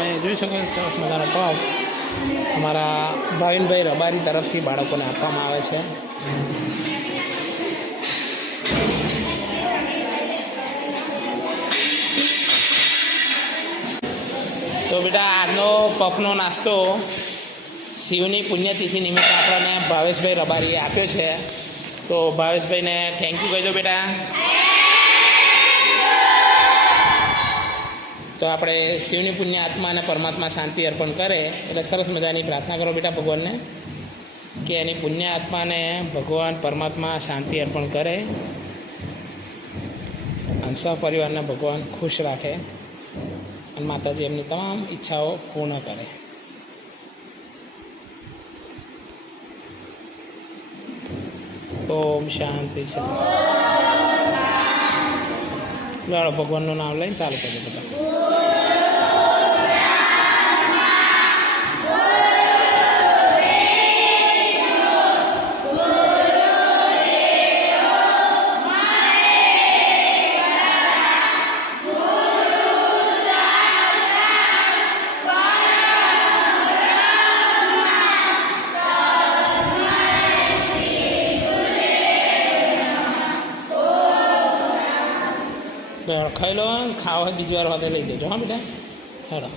તમે જોઈ શકો છો સરસ મજાનો પફ અમારા ભાવિનભાઈ રબારી તરફથી બાળકોને આપવામાં આવે છે. તો બેટા આજનો પફનો નાસ્તો શિવની પુણ્યતિથિ નિમિત્તે આપણને ભાવેશભાઈ રબારીએ આપ્યો છે. તો ભાવેશભાઈને થેન્ક યુ કહી દો બેટા. તો આપણે શિવની પુણ્ય આત્મા અને પરમાત્મા શાંતિ અર્પણ કરે એટલે સરસ મજાની પ્રાર્થના કરો બેટા ભગવાનને કે એની પુણ્ય આત્માને ભગવાન પરમાત્મા શાંતિ અર્પણ કરે અને સહપરિવારને ભગવાન ખુશ રાખે અને માતાજી એમની તમામ ઈચ્છાઓ પૂર્ણ કરે. ઓમ શાંતિ શાંતિ. ભગવાનનું નામ લઈને ચાલુ કરજો બધા. ખાઈ લો, ખાવા બીજી વાર વાદે લઈ જજો. હા બેટા હેડો.